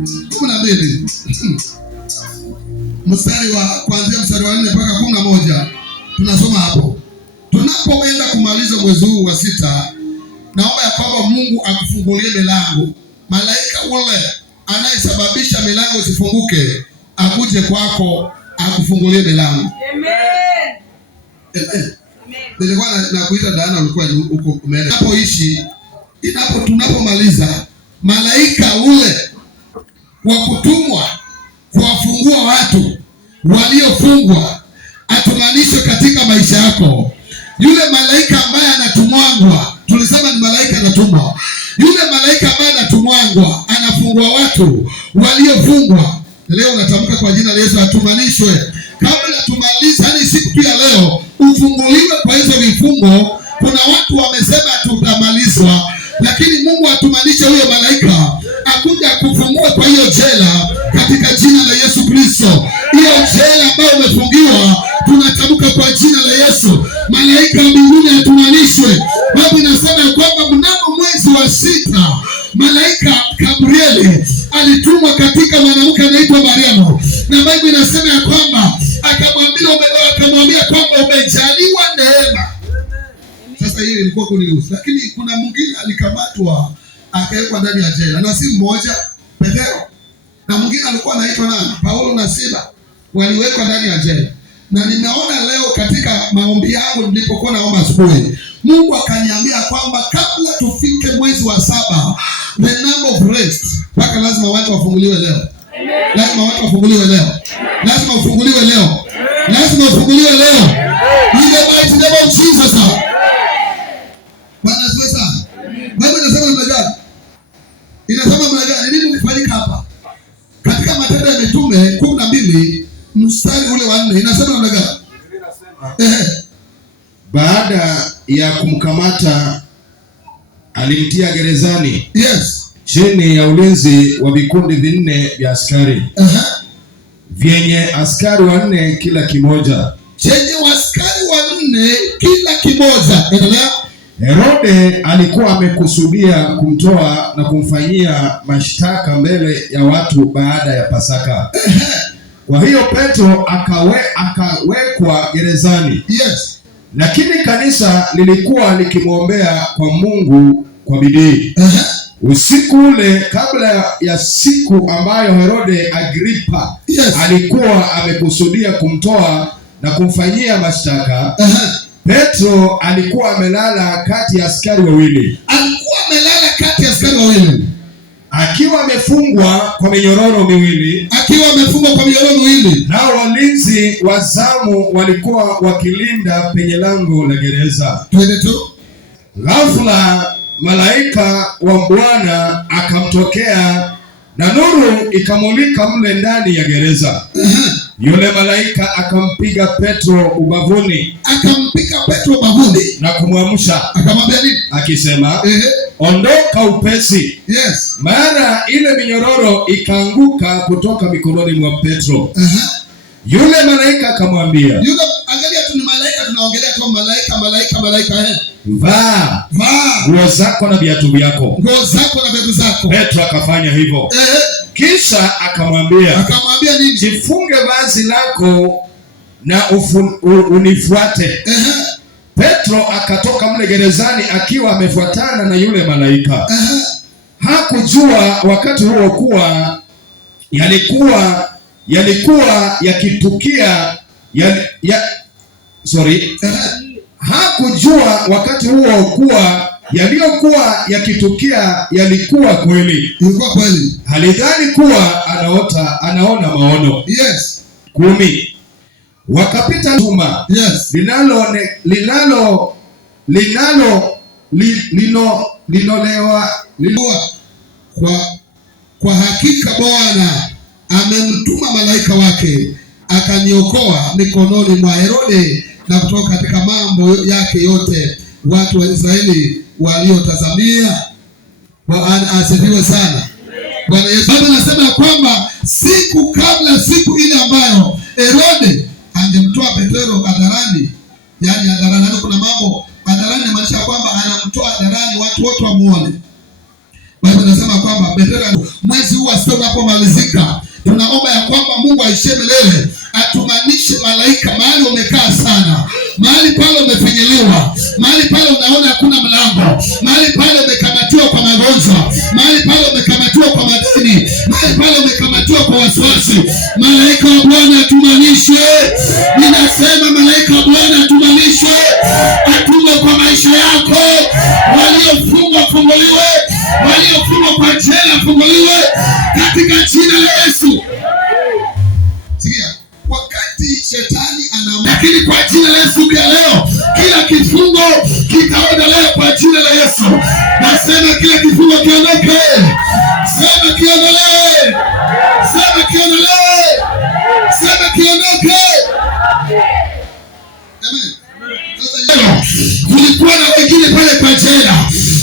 12 mstari wa kuanzia mstari wa 4 mpaka 11 tunasoma hapo. Tunapoenda kumaliza mwezi huu wa 6, naomba ya kwamba Mungu akufungulie milango. Malaika ule anayesababisha milango isifunguke akuje kwako akufungulie milango. Amen. Amen. Nilikuwa nakuita Dana, ulikuwa huko umeenda. Tunapoishi tunapomaliza, malaika ule wa kutumwa kuwafungua watu waliofungwa atumanishwe katika maisha yako. Yule malaika ambaye anatumwangwa, tulisema ni malaika anatumwa. Yule malaika ambaye anatumwangwa anafungua watu waliofungwa. Leo natamka kwa jina la Yesu atumanishwe. Kabla tumaliza hadi siku tu ya leo, ufunguliwe kwa hizo vifungo. Kuna watu wamesema tutamalizwa, lakini Mungu atumanishe huyo malaika akuja kufungua kwa hiyo jela katika jina la Yesu Kristo. Hiyo jela ambayo umefungiwa, tunatamka kwa jina la Yesu, malaika wa mbinguni atumanishwe. Biblia inasema kwamba mnamo mwezi wa 6 malaika Gabrieli alitumwa katika mwanamke anaitwa Mariamu, na Biblia inasema ya kwamba akamwambia kwamba umejaliwa neema. Sasa hiyo ilikuwa kunihusu, lakini kuna mwingine alikamatwa akawekwa ndani ya jela, na si mmoja, Petero, na mwingine alikuwa anaitwa nani, Paulo na Sila, waliwekwa ndani ya jela. Na ninaona leo katika maombi yangu nilipokuwa naomba asubuhi, Mungu akaniambia kwamba kabla tufike mwezi wa 7, the number of rest, mpaka lazima watu wafunguliwe leo. Lazima watu wafunguliwe leo. Lazima ufunguliwe leo. Lazima ufunguliwe leo. In the mighty name of Jesus. Bwana asifiwe sana. Biblia inasema namna gani? Inasema namna gani? Nini kilifanyika hapa? Katika Matendo ya Mitume 12 mstari ule wa 4 inasema namna gani? Baada ya kumkamata alimtia gerezani. Yes. Chini ya ulinzi wa vikundi 4 vya askari. Vyenye askari 4 kila kimoja. Chenye askari 4 kila kimoja. Endelea. Herode alikuwa amekusudia kumtoa na kumfanyia mashtaka mbele ya watu baada ya Pasaka. Kwa hiyo Petro akawekwa gerezani. Yes. Lakini kanisa lilikuwa likimwombea kwa Mungu kwa bidii. Usiku ule kabla ya siku ambayo Herode Agripa alikuwa amekusudia kumtoa na kumfanyia mashtaka, Petro alikuwa amelala kati ya askari wawili. Akiwa amefungwa kwa minyororo miwili. Nao walinzi wa zamu walikuwa wakilinda penye lango la gereza. 22. Ghafla malaika wa Bwana akamtokea na nuru ikamulika mle ndani ya gereza. Yule malaika akampiga Petro ubavuni. Na kumwamsha. Akamwambia nini? Akisema, ondoka upesi. Yes. Mara ile minyororo ikaanguka kutoka mikononi mwa Petro. Yule malaika akamwambia. Angalia tu ni malaika, tunaongelea tu malaika. Vaa nguo zako na viatu vyako. Petro akafanya hivyo. Kisha akamwambia nini? Jifunge vazi lako na unifuate. Petro akatoka mle gerezani akiwa amefuatana na yule malaika. Hakujua wakati huo kuwa yalikuwa yakitukia hakujua wakati huo kuwa yaliyokuwa yakitukia yalikuwa kweli. Ilikuwa kweli. Alidhani kuwa anaona maono. Yes. 10. Wakapita tuma. Yes. linolewa kwa hakika Bwana amemtuma malaika wake akaniokoa mikononi mwa Herode na kutoka katika mambo yake yote watu wa Israeli waliotazamia. Bwana asifiwe sana. Bwana Yesu anasema kwamba siku ile ambayo Herode angemtoa Petro hadharani, yani hadharani, kuna mambo hadharani, maanisha kwamba anamtoa hadharani watu wote wamuone. Biblia inasema kwamba kwamba bendera mwezi huu sasa unapomalizika, tunaomba ya kwamba Mungu aishie milele atumanishe malaika mahali umekaa sana, mahali pale umefinyiliwa, mahali pale unaona hakuna mlango, mahali pale umekamatiwa kwa magonjwa, mahali pale umekamatiwa kwa madeni, mahali pale umekamatiwa kwa wasiwasi, malaika wa Bwana atumanishe. Ninasema malaika wa Bwana atumanishe, atume kwa maisha yako. Waliofungwa funguliwe, waliofungwa kwa jela funguliwe katika jina la Yesu. Sikia, wakati shetani lakini kwa jina la Yesu ya leo, kila kifungo kitaondolewa kwa jina la Yesu. Nasema kila kifungo kiondoke. Sema kiondolewe. Sema kiondolewe. Sema kiondoke. Amen. Sasa kulikuwa na wengine pale kwa jela,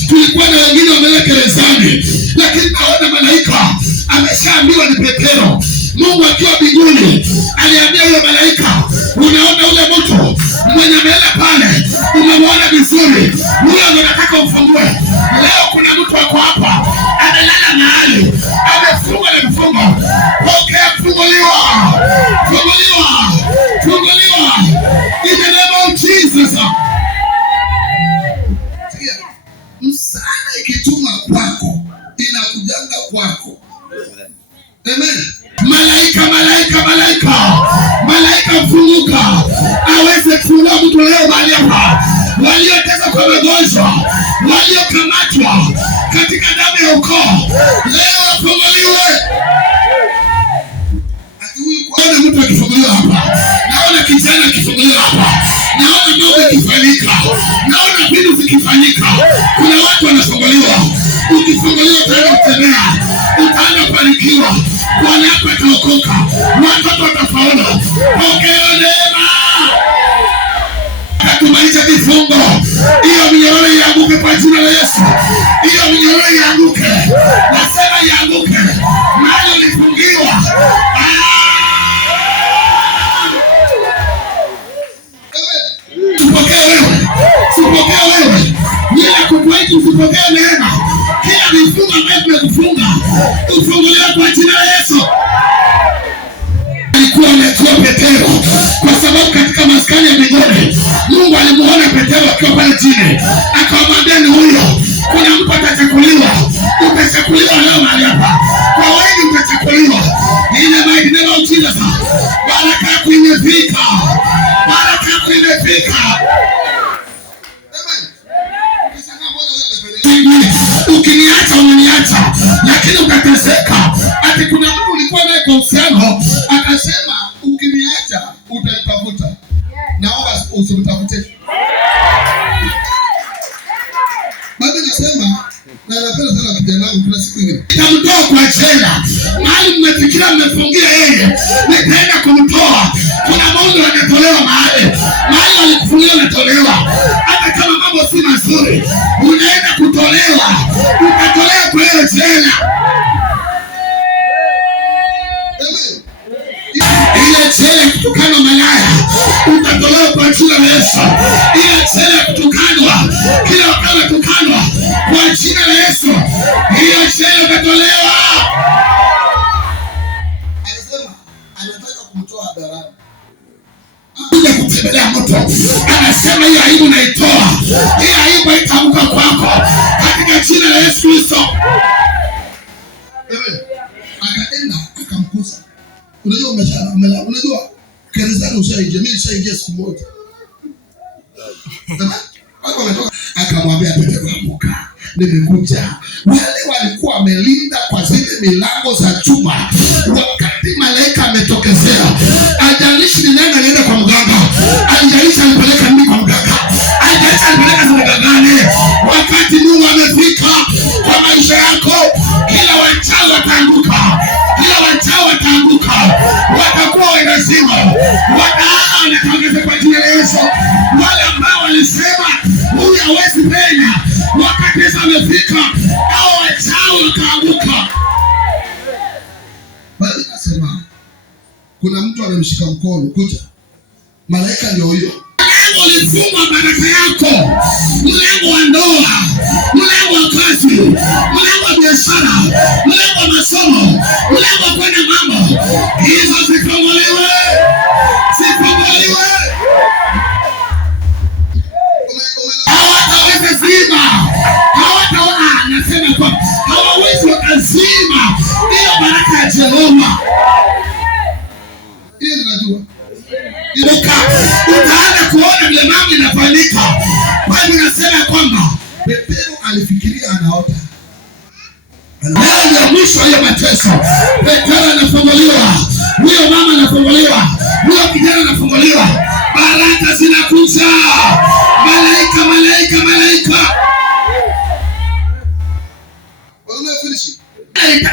tulikuwa na wengine wamelala gerezani, lakini naona malaika ameshaambiwa ni Petero. Mungu akiwa mbinguni aliambia yule malaika, unaona ule mtu mwenye amelala pale, umemwona vizuri, huyo ndo nataka ufungue. Leo kuna mtu wako hapa amelala mahali amefungwa na vifungo. Pokea kufunguliwa, kufunguliwa, kufunguliwa in the name of Jesus. Msaada ikituma kwako inakujanga kwako. Amen. Malaika, malaika, malaika, malaika funguka aweze kufungua mtu leo mahali hapa, walioteza kwa magonjwa, waliokamatwa katika damu ya ukoo, leo wafunguliwe. Naona mtu akifunguliwa hapa, naona kijana akifunguliwa hapa, naona mambo yakifanyika, naona vitu vikifanyika. Kuna watu wanafunguliwa. Ukifunguliwa utaenda kutembea, utaenda kubarikiwa, Bwana yako ataokoka, watoto watafaulu. Pokea neema. Hatumaliza kifungo. Hiyo minyororo ianguke kwa jina la Yesu. Hiyo minyororo ianguke. Nasema ianguke. Mahali ulifungiwa. Tupokee wewe. Tupokee wewe. Bila kukuaiti usipokee neema. Kila mifungo ambayo tumekufunga, ufunguliwe kwa jina la Yesu. Alikuwa ametoa Petero kwa sababu katika maskani ya mbinguni Mungu alimuona Petero akiwa pale chini, akamwambia ni huyo. Kuna mtu atachakuliwa, utachakuliwa leo mahali hapa. Kwa wengi utachakuliwa. Ina mighty name of Jesus. Baraka yako imefika. Baraka yako imefika. Ukiniacha unaniacha, lakini ukateseka. Ati kuna mtu ulikuwa naye kwa uhusiano akasema ukiniacha utanitafuta. Naomba usimtafute. Bado nasema na napenda sana kijana wangu kila siku ingine. Nitamtoa kwa jela. Mahali mmefikiria mmefungia yeye, nitaenda kumtoa. Kuna mambo yanatolewa mahali. Mahali walikufungia yanatolewa. Hata kama mambo si mazuri, unaenda kutolewa. Utatolewa kwa hiyo jela. Amen. Ile jela kutukana malaya, utatolewa kwa jina la Yesu. Ile jela kutukanwa, kila wakati kutukanwa, kwa jina la Yesu. Hiyo jela utatolewa. Anasema anataka kumtoa hadharani. Kuja kutembelea mtu. Anasema hiyo aibu naitoa. Hiyo aibu haitaanguka kwako katika jina la Yesu Kristo. Amen. Akaenda akamkuza. Unajua unajua kanisani ushaingia, mimi nishaingia siku moja. Watu wametoka, akamwambia Petero, amka, nimekuja. Wale walikuwa wamelinda kwa zile milango za chuma. Wakati malaika ametokezea, ajalishi ni nani alienda kwa mganga, ajalishi alipeleka nini kwa mganga, ajalishi alipeleka zile gani. Wakati Mungu amefika kwa maisha yako, kila wachawi wataanguka, kila wachawi wataanguka, watakuwa wanazima, wataanguka kwa jina la Yesu. Wale ambao walisema huyu hawezi penya, wakati Yesu amefika, hao wachawi wakaanguka. Bali nasema kuna mtu amemshika mkono, kuja. Malaika ndio huyo. Mlango ulifungwa baraka yako, mlango wa ndoa, mlango mlango wa kazi, mlango wa biashara, mlango wa masomo, mlango wa kwenda mambo, hizo zifunguliwe, zifunguliwe. Hawataweza zima, nasema kwa hawawezi wakazima hiyo baraka ya Jehova. Hiyo ninajua. Utaanza kuona vile mambo inafanyika. Biblia inasema kwamba Petero alifikiria anaota. Leo ndio mwisho hiyo mateso. Petero anafunguliwa, huyo mama anafunguliwa, huyo kijana anafunguliwa. Baraka zinakuja. Malaika, malaika, malaika.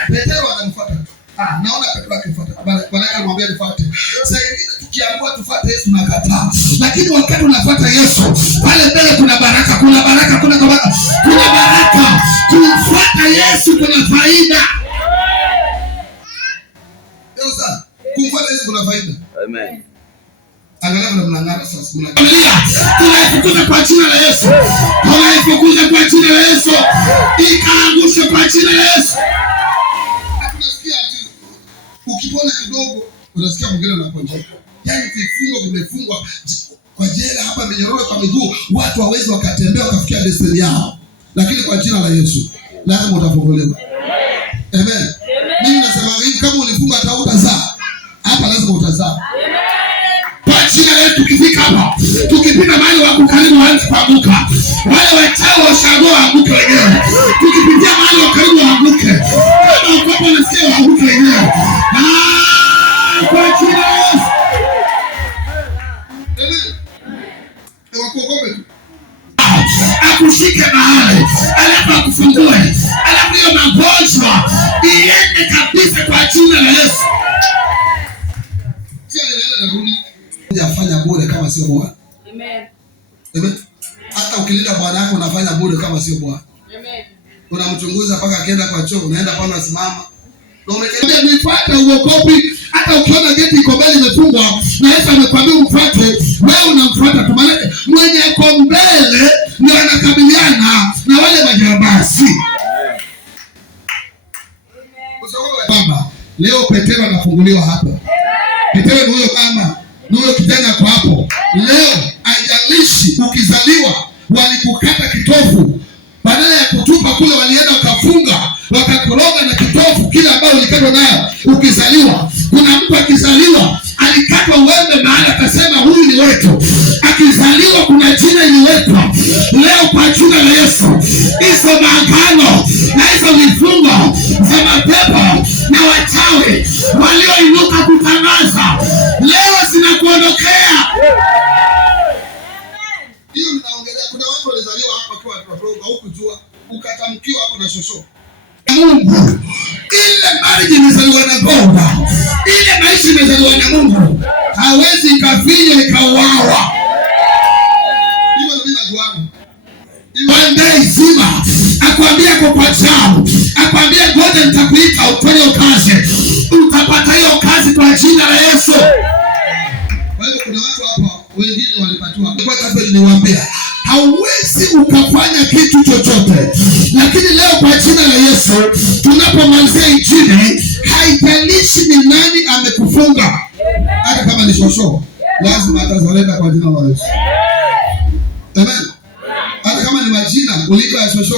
Petero anamfuata. Naona Petero akifuata. Malaika anamwambia nifuate. Sasa hivi tukiamua tufuate Yesu tunakataa. Lakini wakati unafuata Yesu, pale mbele kuna baraka, kuna baraka, kuna baraka. Kumfuata Yesu kuna faida. Ndio sana. Kumfuata Yesu kuna faida. Amen. Angalia vile mnang'ara sasa. Tunaifukuza kwa jina la Yesu. Tunaifukuza kwa jina la Yesu. Ikaangushe kwa jina la Yesu. Tunasikia ati ukipona kidogo unasikia mwingine anaponjeka. Yaani vifungo vimefungwa kwa jela hapa, minyororo kwa miguu, watu hawezi wakatembea wakafikia destiny yao. Lakini kwa jina la Yesu lazima utafunguliwa. Amen. Mimi nasema hivi, kama ulifunga hata utazaa, hapa lazima utazaa. Jina letu tukifika hapa, tukipita mahali wako karibu waanze kuanguka. Wale wachao washago waanguke wenyewe. Tukipitia mahali wako karibu waanguke. Kama uko hapa nasikia waanguke wenyewe. Kwa jina la Yesu. Amen. Wakuogope tu. Akushike mahali, alafu akufungue. Alafu hiyo magonjwa iende kabisa kwa jina la Yesu. Sio inaenda narudi. Afanya bure kama sio Bwana. Amen. Amen. Hata ukilinda Bwana yako unafanya bure kama sio Bwana. Amen. Unamchunguza mpaka akaenda kwa choo, unaenda pale unasimama. Na umekimbia nifuate uokopi, hata ukiona geti iko mbele imefungwa, na Yesu amekwambia umfuate, wewe unamfuata tu, maana mwenye ako mbele ndio anakabiliana na wale majambazi. Amen. Baba, leo Petero anafunguliwa hapa. Petero ni huyo kama nuyo kijana kwa hapo. Leo haijalishi ukizaliwa walikukata kitofu, badala ya kutupa kule walienda wakafunga, wakakoroga na kitofu kile ambao ulikatwa nayo ukizaliwa. Kuna mtu akizaliwa alikatwa uembe mahali akasema huyu ni wetu. Akizaliwa kuna jina iliwekwa. Leo kwa jina la Yesu, hizo maagano na hizo vifungo za mapepo na wachawi walioinuka kutangaza leo zinakuondokea. Hiyo ninaongelea, kuna watu walizaliwa hapa kwa watoto huku jua ukatamkiwa hapo na shosho. Mungu, ile marriage imezaliwa na Baba, ile maisha imezaliwa na Mungu, hawezi ikafinywa ikauawa. Hiyo ndio ninajuana. One zima akwambia kwa chao, akwambia ngoja nitakuita ufanye kazi, utapata hiyo kazi kwa jina la Yesu. Kwa hiyo kuna watu hapa wengine walipatiwa. Kwa sababu niliwaambia hauwezi ukafanya kitu chochote. Lakini leo kwa jina la Yesu tunapomalizia injili, haijalishi ni nani amekufunga. Hata kama ni shosho, lazima atazalenda kwa jina la Yesu. Amen. Hata kama ni majina ulipo ya shosho